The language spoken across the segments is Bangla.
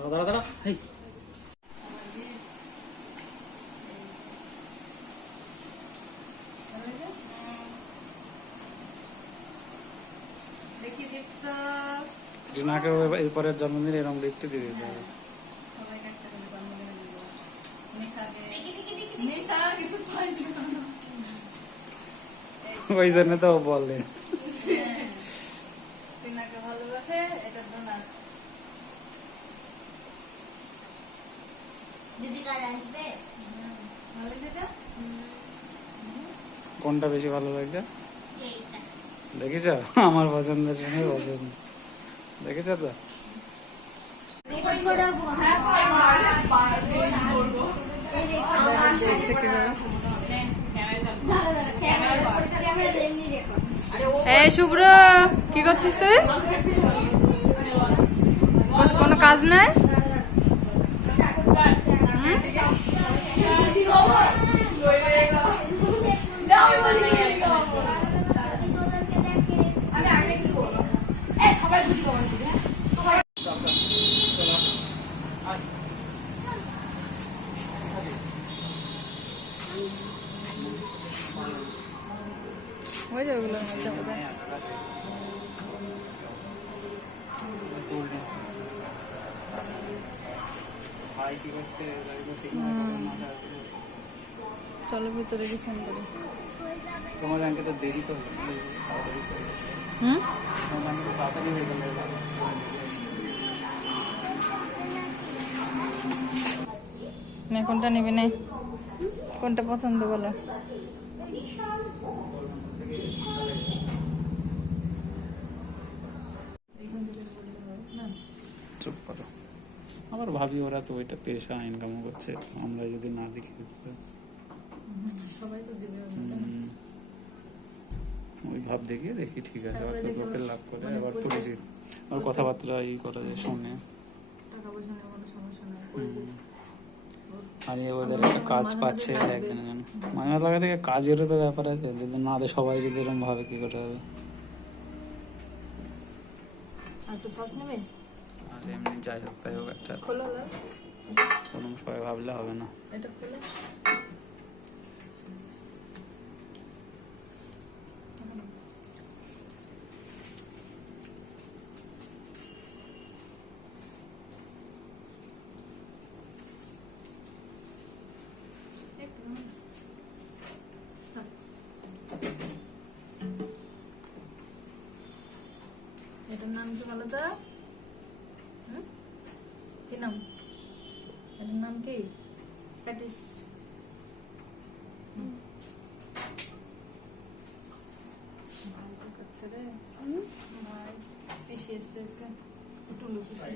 দাঁড়া দাঁড়া এই রিনাকে এরপরের জন্মদিন এরকম লিখতে দিয়ে দিতে হবে। ওই জন্য তো বলে কোনটা বেশি ভালো লাগছে দেখেছ? আমার পছন্দের সঙ্গে পছন্দ দেখেছ তো। এই শুভ্র, কি করছিস তুই? কোনো কাজ নাই? হয়ে যাবে ওগুলোর মধ্যে বোধহয়। চলো ভিতরে গিয়ে ফোন করি। তোমার ব্যাংকে তো দেরি তো তাড়াতাড়ি হয়ে গেল। না কোনটা নেবে না, কোনটা পছন্দ বলো? চুপ করো। আবার ভাবি ওরা তো ওইটা পেশা, ইনকাম করছে, আমরা যদি না দেখি ওই ভাব দেখিয়ে দেখি ঠিক আছে। আবার তো লোকের লাভ করে, আবার পরিচিত আর কথাবার্তা ই করা যায় শুনে। আর ওদের একটা কাজ পাচ্ছে একদিনের জন্য, মাঝে লাগা থেকে কাজেরও তো ব্যাপার আছে। যদি না দেয় সবাই যদি এরকম ভাবে কি করে হবে। আর এমনি যাই হোক তাই হোক একটা সবাই ভাবলে হবে না। এটার নাম কি বলো তো? কি নাম এটার নাম? কি প্যাটিস? পিসি এসছে আজকে, টুলু পিসি।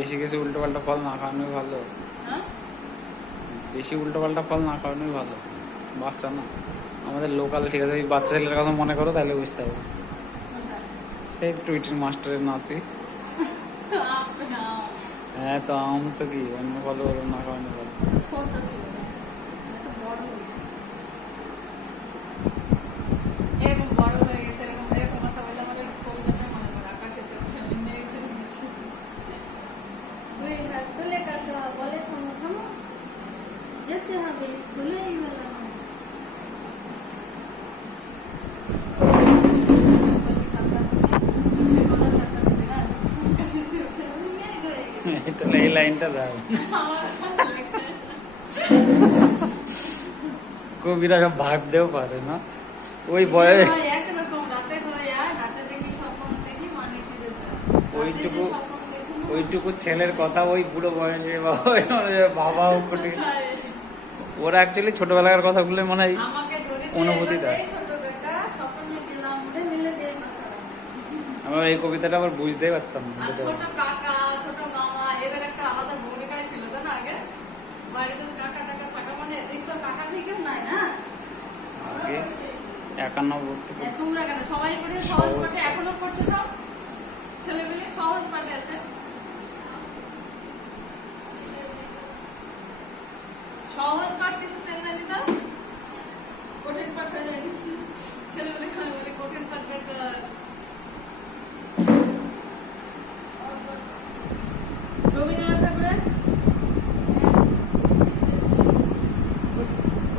বেশি কিছু উল্টো পাল্টা ফল না খাওয়ানোই ভালো। বেশি উল্টো পাল্টা ফল না খাওয়ানোই ভালো। বাচ্চা না আমাদের লোকাল, ঠিক আছে। ওই বাচ্চা ছেলের কথা মনে করো তাহলে বুঝতে হবে। সেই টুইটির মাস্টারের নাতি। হ্যাঁ তো আম তো কি অন্য ভালো হলো না খাওয়ানো ভালো। যেতে হবে স্কুলে। এই লাইনটা দাও। কবিরা ভাবতেও পারে না ওই বয়স। ওইটুকু ছেলের কথা ওই বুড়ো বয়সে বাবা ওরা অ্যাকচুয়ালি ছোটবেলার কথাগুলো মনে হয় অনুভূতি দেয়। আমরা এই কবিতাটা আবার বুঝতেই পারতাম না। ছোট কাকা ছোট মামা এদের একটা আলাদা ভূমিকায় ছিল, তাই না? আগে বাড়িতে কাকা টাকা থাকা মানে এদিক তো কাকা থেকেও নাই না, 51 তোমরা কেন সবাই করে সহজ পাঠে এখনো করছে সব ছেলেমেয়ে সহজ পাঠে আছে সহজ পাঠ কিছু চেঞ্জ দিতাম কঠিন পাঠ হয়ে যায় ছেলেমেয়ে খায় বলে কঠিন পাঠ করতে রবীন্দ্রনাথ ঠাকুরের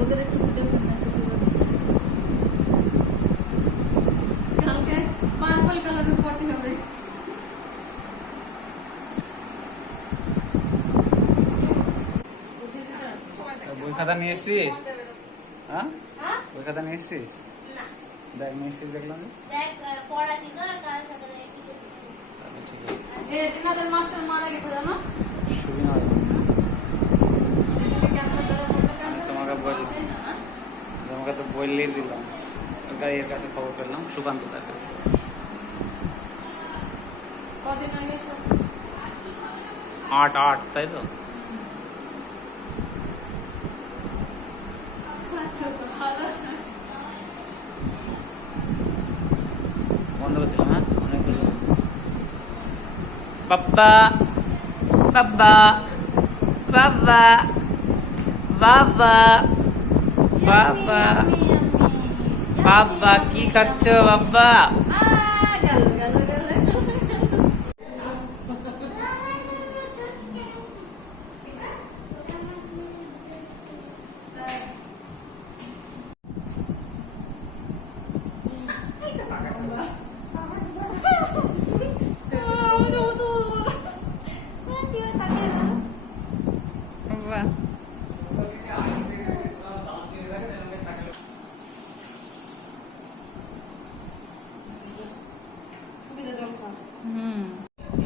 ওদের একটু ভিডিও কালকে পার্পল কালারের পটি হবে বই খাতা নিয়ে এসছিস? হ্যাঁ বই খাতা নিয়ে এসছিস? দেখ নিয়ে এসছিস দেখলাম এনাদের মাস্টার মারা গেছে জানো সুবিনা তোমাকে তো বললেই দিলাম এর কাছে খবর পেলাম সুকান্ত তাকে কদিন আগে 8 তাই তো বন্ধ করে দিলাম হ্যাঁ অনেকগুলো বাবা বাবা বাবা বাবা বাবা বাবা কি খাচ্ছ বাবা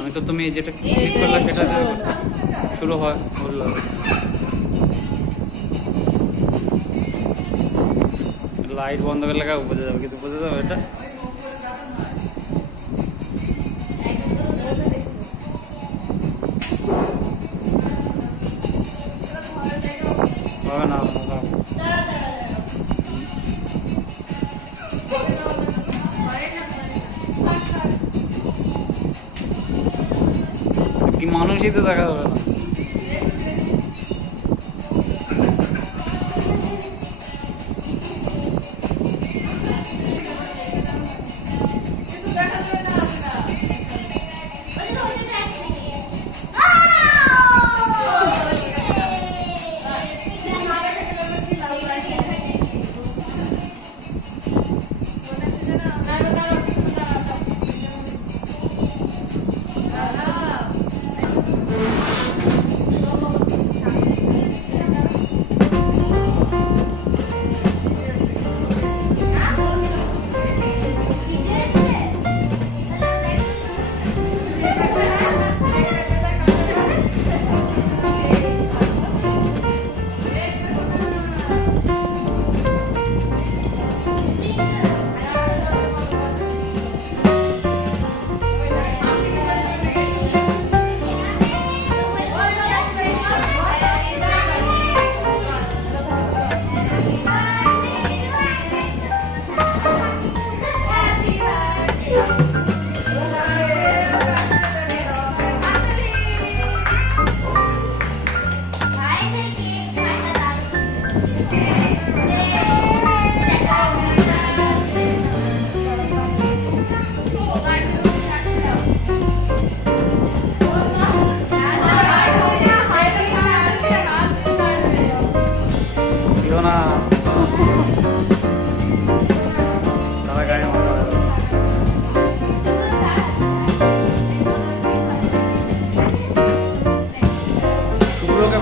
আমি তো তুমি যেটা ক্লিক করলে সেটা শুরু হয় বললো লাইট বন্ধ করে লাগা বোঝা যাবে কিছু বোঝা যাবে এটা হবে না কি মানুষই তো দেখা যাবে না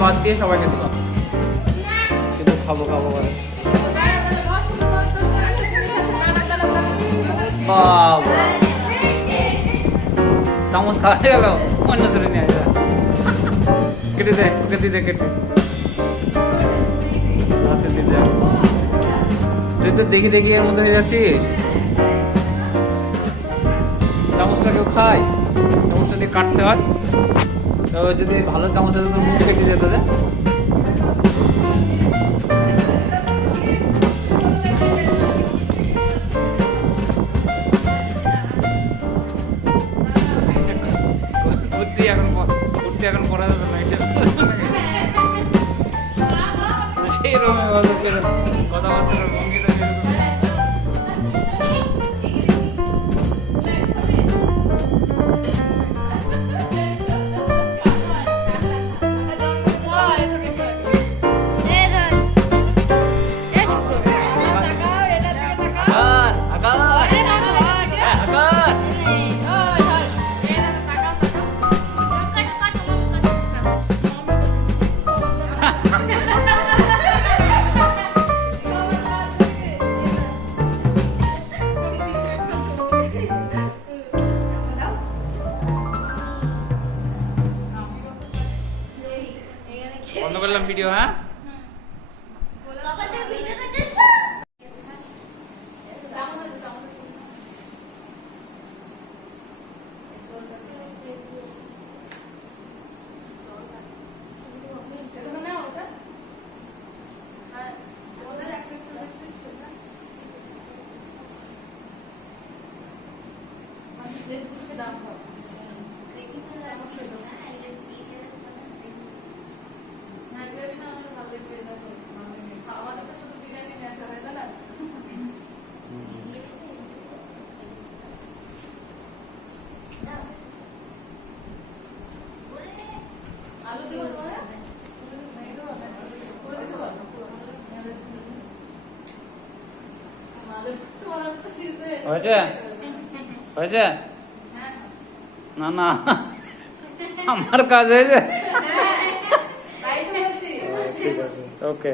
বাদ দিয়ে সবাইকে দিলাম শুধু খাবো খাবো করে বাবা চামচ খাওয়া গেল অন্য চলে নিয়ে আসা কেটে দে ওকে দিদে কেটে হাতে দিদে তুই তো দেখি দেখি এর মতো হয়ে যাচ্ছিস চামচটা কেউ খায় চামচটা দিয়ে কাটতে হয় তো যদি ভালো চামচ হতো তোর মুখ কেটে যেত যে কথাবার্তার ভঙ্গি তো এরকম। আকার, আকার, হ্যাঁ, আকার। বন্ধ করলাম ভিডিও, হ্যাঁ? হয়েছে? হয়েছে? না না, আমার কাজ হয়েছে। ঠিক আছে, ওকে।